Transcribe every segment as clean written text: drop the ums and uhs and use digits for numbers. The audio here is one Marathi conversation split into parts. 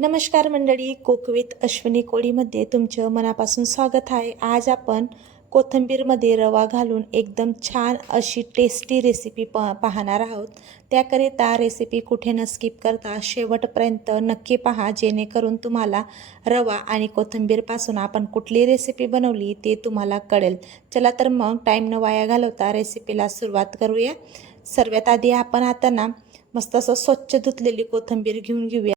नमस्कार मंडळी, कुक विथ अश्विनी कोळीमध्ये तुमचं मनापासून स्वागत आहे। आज आपण कोथिंबीरमध्ये रवा घालून एकदम छान अशी टेस्टी रेसिपी पाहणार आहोत। त्याकरिता रेसिपी कुठे न स्किप करता शेवटपर्यंत नक्की पहा, जेणेकरून तुम्हाला रवा आणि कोथिंबीरपासून आपण कुठली रेसिपी बनवली ते तुम्हाला कळेल। चला तर मग टाईम न वाया घालवता रेसिपीला सुरुवात करूया। सर्वात आधी आपण आता ना मस्त असं स्वच्छ धुतलेली कोथिंबीर घेऊन घेऊया।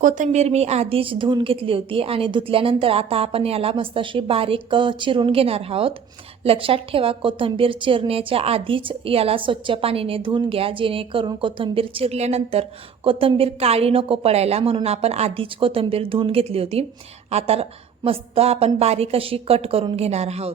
कोथिंबीर मी आधीच धुवून घेतली होती आणि धुतल्यानंतर आता आपण याला मस्त अशी बारीक चिरून घेणार आहोत। लक्षात ठेवा, कोथिंबीर चिरण्याच्या आधीच याला स्वच्छ पाण्याने धुवून घ्या, जेणेकरून कोथिंबीर चिरल्यानंतर कोथिंबीर काळी नको पडायला, म्हणून आपण आधीच कोथिंबीर धुवून घेतली होती। आता मस्त आपण बारीक अशी कट करून घेणार आहोत।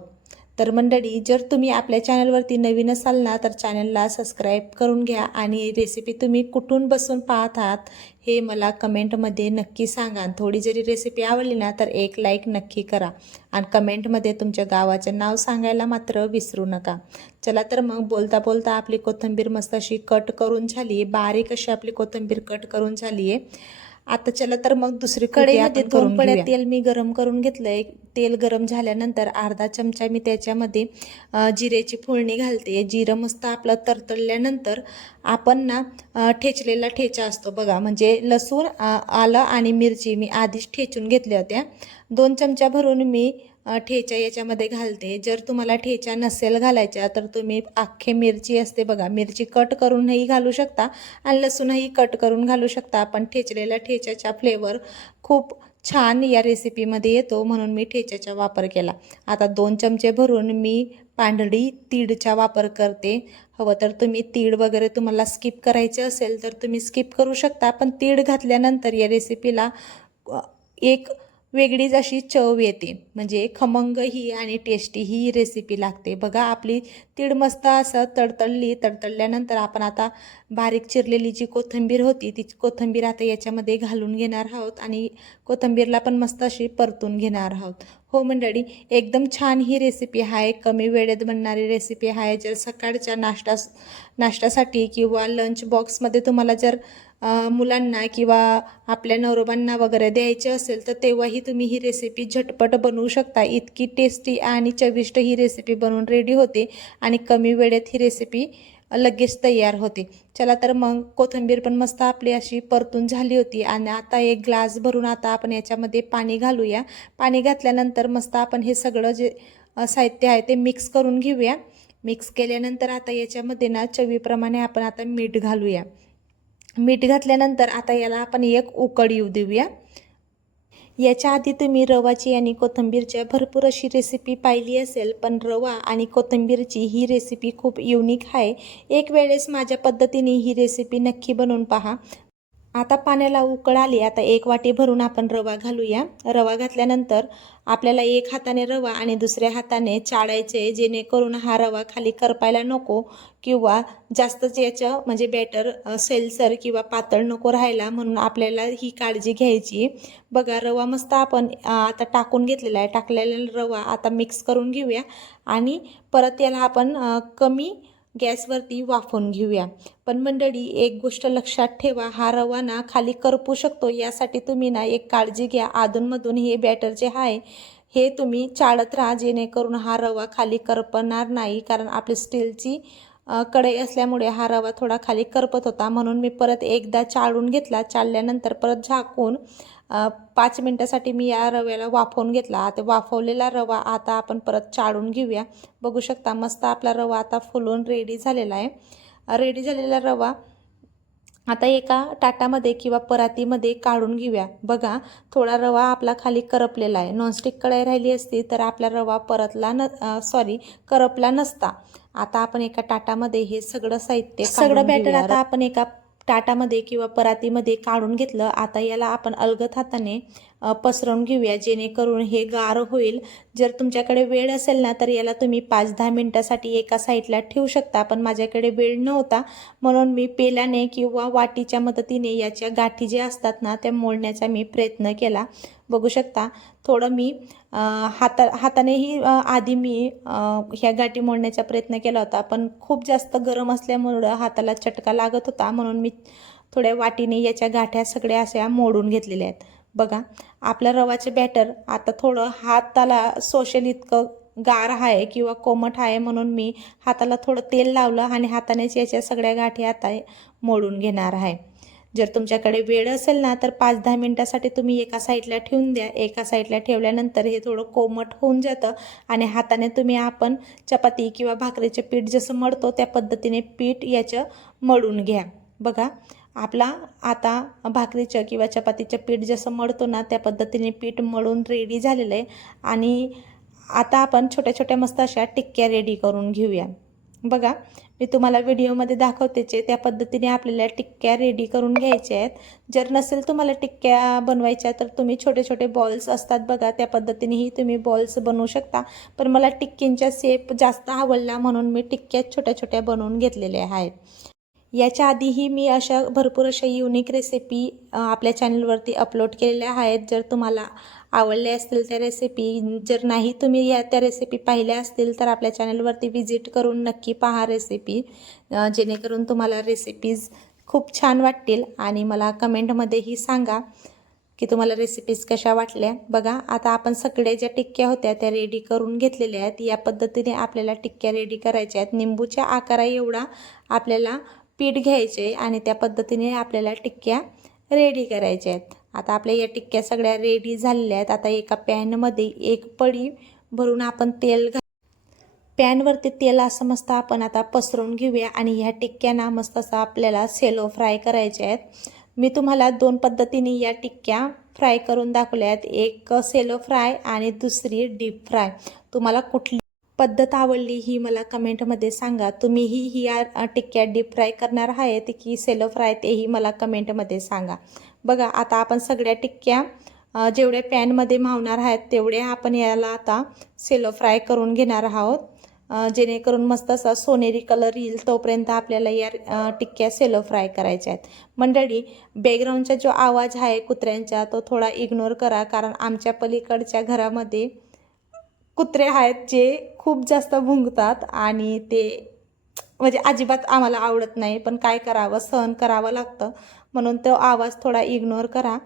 तर मंडळी, जर तुम्ही आपल्या चॅनलवरती नवीन असाल ना तर चॅनलला सबस्क्राईब करून घ्या आणि रेसिपी तुम्ही कुठून बसून पाहत आहात हे मला कमेंटमध्ये नक्की सांगा। थोडी जरी रेसिपी आवडली ना तर एक लाईक नक्की करा आणि कमेंटमध्ये तुमच्या गावाचे नाव सांगायला मात्र विसरू नका। चला तर मग बोलता बोलता आपली कोथिंबीर मस्त अशी कट करून झाली, बारीक अशी आपली कोथिंबीर कट करून झाली आहे। आता चला तर मग दुसरी कढईमध्ये 2 पळ्या तेल मी गरम करून घेतलंय। तेल गरम झाल्यानंतर अर्धा चमचा मी त्याच्यामध्ये जिऱ्याची फोडणी घालते। जिरं मस्त आपलं तरतडल्यानंतर आपण ना ठेचलेला ठेचा असतो बघा, म्हणजे लसूण, आलं आणि मिरची मी आधीच ठेचून घेतल्या होत्या। 2 चमचा भरून मी ठेचा याच्यामध्ये घालते। जर तुम्हाला ठेचा नसेल घालायचा तर तुम्ही अख्खे मिरची असते बघा, मिरची कट करूनही घालू शकता आणि लसूणही कट करून घालू शकता, पण ठेचलेल्या ठेचाचा फ्लेवर खूप छान या रेसिपीमध्ये येतो, म्हणून मी ठेचाचा वापर केला। आता 2 चमचे भरून मी पांढरी तीळचा वापर करते। हवं तर तुम्ही तीळ वगैरे तुम्हाला स्किप करायचे असेल तर तुम्ही स्किप करू शकता, पण तीळ घातल्यानंतर या रेसिपीला एक वेगळीच अशी चव येते, म्हणजे खमंग ही आणि टेस्टी ही रेसिपी लागते बघा। आपली तीळ मस्त असं तडतडल्यानंतर आपण आता बारीक चिरलेली जी कोथिंबीर होती ती कोथिंबीर आता याच्यामध्ये घालून घेणार आहोत आणि कोथिंबीरला पण मस्त अशी परतून घेणार आहोत। हो मंडळी, एकदम छान ही रेसिपी आहे, कमी वेळेत बनणारी रेसिपी आहे। जर सकाळच्या नाश्त्यासाठी किंवा लंच बॉक्समध्ये तुम्हाला जर मुलांना किंवा आपल्या नवरोबांना वगैरे द्यायचे असेल तर तेव्हाही तुम्ही ही रेसिपी झटपट बनवू शकता। इतकी टेस्टी आणि चविष्ट ही रेसिपी बनवून रेडी होते आणि कमी वेळेत ही रेसिपी लगेच तयार होते। चला तर मग कोथिंबीर पण मस्त आपली अशी परतून झाली होती आणि आता एक ग्लास भरून आता आपण याच्यामध्ये पाणी घालूया। पाणी घातल्यानंतर मस्त आपण हे सगळं जे साहित्य आहे ते मिक्स करून घेऊया। मिक्स केल्यानंतर आता याच्यामध्ये ना चवीप्रमाणे आपण आता मीठ घालूया। मीठ घातल्यानंतर आता याला आपण एक उकळ येऊ देऊया। याच्या आधी तुम्ही रवाची आणि कोथिंबीरची भरपूर अशी रेसिपी पाहिली असेल, पण रवा आणि कोथिंबीरची ही रेसिपी खूप युनिक आहे। एक वेळेस माझ्या पद्धतीने ही रेसिपी नक्की बनवून पहा। आता पाण्याला उकळ आली, आता 1 वाटी भरून आपण रवा घालूया। रवा घातल्यानंतर आपल्याला एक हाताने रवा आणि दुसऱ्या हाताने चाळायचे, जेणेकरून हा रवा खाली करपायला नको किंवा जास्तच याचं म्हणजे बॅटर सेलसर किंवा पातळ नको राहायला, म्हणून आपल्याला ही काळजी घ्यायची। बघा, रवा मस्त आपण आता टाकून घेतलेला आहे। टाकलेला रवा आता मिक्स करून घेऊया आणि परत याला आपण कमी गॅसवरती वाफवून घेऊया। पण मंडळी, एक गोष्ट लक्षात ठेवा, हा रवा ना खाली करपू शकतो, यासाठी तुम्ही ना एक काळजी घ्या। अधूनमधून हे बॅटर जे आहे हे तुम्ही चाळत राहा, जेणेकरून हा रवा खाली करपणार नाही, कारण आपली स्टीलची कढई असल्यामुळे हा रवा थोडा खाली करपत होता, म्हणून मी परत एकदा चाळून घेतला। चाळल्यानंतर परत झाकून 5 मिनिटासाठी मी या रव्याला वाफवून घेतला। आता वाफवलेला रवा आता आपण परत चाळून घेऊया। बघू शकता मस्त आपला रवा आता फुलून रेडी झालेला आहे। रेडी झालेला रवा आता एका ताटामध्ये किंवा परातीमध्ये काढून घेऊया। बघा, थोडा रवा आपला खाली करपलेला आहे। नॉनस्टिक कढई राहिली असती तर आपला रवा करपला नसता। आता आपण एका ताटामध्ये हे सगळं सगळं बॅटर आता आपण एका ताटामध्ये किंवा परातीमध्ये काढून घेतलं। आता याला आपण अलगद हाताने पसरवून घेऊया, जेणेकरून हे गार होईल। जर तुमच्याकडे वेळ असेल ना तर याला तुम्ही 5-10 मिनिटासाठी एका साईडला ठेवू शकता, पण माझ्याकडे वेळ नव्हता म्हणून मी पेल्याने किंवा वाटीच्या मदतीने याच्या गाठी जे असतात ना त्या मोडण्याचा मी प्रयत्न केला। बघू शकता, थोडं मी हातानेही आधी मी ह्या गाठी मोडण्याचा प्रयत्न केला होता, पण खूप जास्त गरम असल्यामुळं हाताला चटका लागत होता, म्हणून मी थोड्या वाटीने याच्या गाठ्या सगळ्या अशा मोडून घेतलेल्या आहेत। बघा आपलं रवाचे बॅटर आता थोडं हाताला सोशल इतकं गार आहे किंवा कोमट आहे, म्हणून मी हाताला थोडं तेल लावलं आणि हातानेच याच्या सगळ्या गाठी आता मोडून घेणार आहे. जर तुमच्याकडे वेळ असेल ना तर 5-10 मिनटासाठी तुम्ही एका साईडला ठेवून द्या. एका साईडला ठेवल्यानंतर हे थोडं कोमट होऊन जातं आणि हाताने तुम्ही आपण चपाती किंवा भाकरीचे पीठ जसं मळतो त्या पद्धतीने पीठ याचं मळून घ्या. बघा आपला आता भाकरीचं किंवा चपातीचं पीठ जसं मळतो ना त्या पद्धतीने पीठ मळून रेडी झालेलं आहे. आणि आता आपण छोट्या छोट्या मस्त अशा टिक्क्या रेडी करून घेऊया. बघा मी तुम्हाला व्हिडिओमध्ये दाखवतेच त्या पद्धतीने आपल्याला टिक्क्या रेडी करून घ्यायच्या आहेत. जर नसेल तुम्हाला टिक्क्या बनवायच्या तर तुम्ही छोटे छोटे बॉल्स असतात बघा, त्या पद्धतीनेही तुम्ही बॉल्स बनवू शकता. पण मला टिक्कींचा शेप जास्त आवडला म्हणून मी टिक्क्या छोट्या छोट्या बनवून घेतलेल्या आहेत. याच्या आधीही मी अशा भरपूर अशा युनिक रेसिपी आपल्या चॅनलवरती अपलोड केलेल्या आहेत. जर तुम्हाला आवडल्या असतील त्या रेसिपी, जर नाही तुम्ही त्या रेसिपी पाहिल्या असतील तर आपल्या चॅनलवरती व्हिजिट करून नक्की पहा रेसिपी, जेणेकरून तुम्हाला रेसिपीज खूप छान वाटतील. आणि मला कमेंटमध्येही सांगा की तुम्हाला रेसिपीज कशा वाटल्या. बघा आता आपण सगळे ज्या टिक्क्या होत्या त्या रेडी करून घेतलेल्या आहेत. या पद्धतीने आपल्याला टिक्क्या रेडी करायच्या आहेत. निंबूच्या आकारा एवढा आपल्याला पीठ घ्यायचे आणि त्या पद्धतीने आपल्याला टिक्क्या रेडी करायच्या आहेत. आता आपल्या या टिक्क्या सगळ्या रेडी झालेल्या आहेत. आता एका पॅनमध्ये एक पळी भरून आपण तेल पॅनवरती तेल असं मस्त आपण आता पसरवून घेऊया आणि ह्या टिक्क्यांना मस्त असं आपल्याला सेलो फ्राय करायचे आहेत. मी तुम्हाला 2 पद्धतीने या टिक्क्या फ्राय करून दाखवल्या आहेत. एक सेलो फ्राय आणि दुसरी डीप फ्राय. तुम्हाला कुठली पद्धत आवडली ही मला कमेंटमध्ये सांगा. तुम्हीही ही या टिक्क्या डीप फ्राय करणार आहेत की सेलो फ्राय तेही मला कमेंटमध्ये सांगा. बघा आता आपण सगळ्या टिक्क्या जेवढ्या पॅनमध्ये मावणार आहेत तेवढ्या आपण याला आता सेलो फ्राय करून घेणार आहोत, जेणेकरून मस्त असा सोनेरी कलर येईल तोपर्यंत आपल्याला या टिक्क्या सेलो फ्राय करायच्या आहेत. मंडळी बॅकग्राऊंडचा जो आवाज आहे कुत्र्यांचा तो थोडा इग्नोर करा, कारण आमच्या पलीकडच्या घरामध्ये कुत्रे आहेत जे खूप जास्त भुंकतात आणि ते म्हणजे अजिबात आम्हाला आवडत नाही, पण काय करावं, सहन करावं लागतं, म्हणून तो आवाज थोडा इग्नोर करा.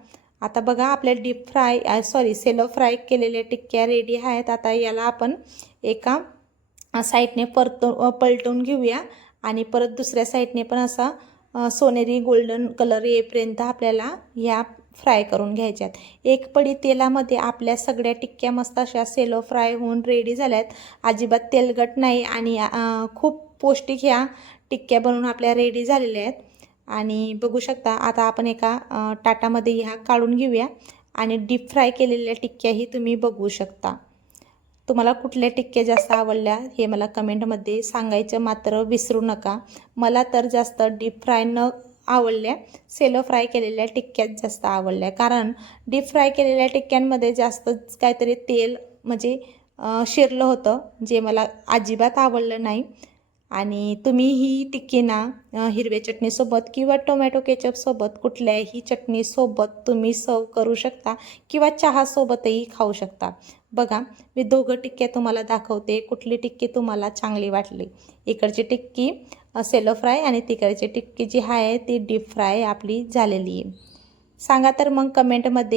आता बघा आपल्या डीप फ्राय सेलो फ्राय केलेल्या टिक्क्या रेडी आहेत. आता याला आपण एका साईडने पलटून घेऊया आणि परत दुसऱ्या साईडने पण असा सोनेरी गोल्डन कलर येईपर्यंत आपल्याला ह्या फ्राय करून घ्यायच्यात. एक पडी तेलामध्ये आपल्या सगळ्या टिक्क्या मस्त अशा सेलो फ्राय होऊन रेडी झाल्यात. अजिबात तेलकट नाही आणि खूप पौष्टिक ह्या टिक्क्या बनवून आपल्या रेडी झालेल्या आहेत. आणि बघू शकता आता आपण एका ताटामध्ये ह्या काढून घेऊया आणि डीप फ्राय केलेल्या टिक्क्याही तुम्ही बघू शकता. तुम्हाला कुठल्या टिक्क्या जास्त आवडल्या हे मला कमेंटमध्ये सांगायचं मात्र विसरू नका. मला तर जास्त डीप फ्राय न आवडल्या, सेलो फ्राय केलेल्या टिक्क्यात जास्त आवडल्या, कारण डीप फ्राय केलेल्या टिक्क्यांमध्ये जास्त काहीतरी तेल म्हणजे शिरलं होतं, जे मला अजिबात आवडलं नाही. आणि तुम्ही ही टिक्की ना हिरव्या चटणीसोबत किंवा टोमॅटो केचपसोबत कुठल्याही चटणीसोबत तुम्ही सर्व करू शकता किंवा चहासोबतही खाऊ शकता. बघा मी 2 टिक्क्या तुम्हाला दाखवते, कुठली टिक्की तुम्हाला चांगली वाटली. इकडची टिक्की सेलो फ्राय आणि तिकडची टिक्की जी आहे ती डीप फ्राय आपली झालेली आहे. सांगा तर मग कमेंटमध्ये.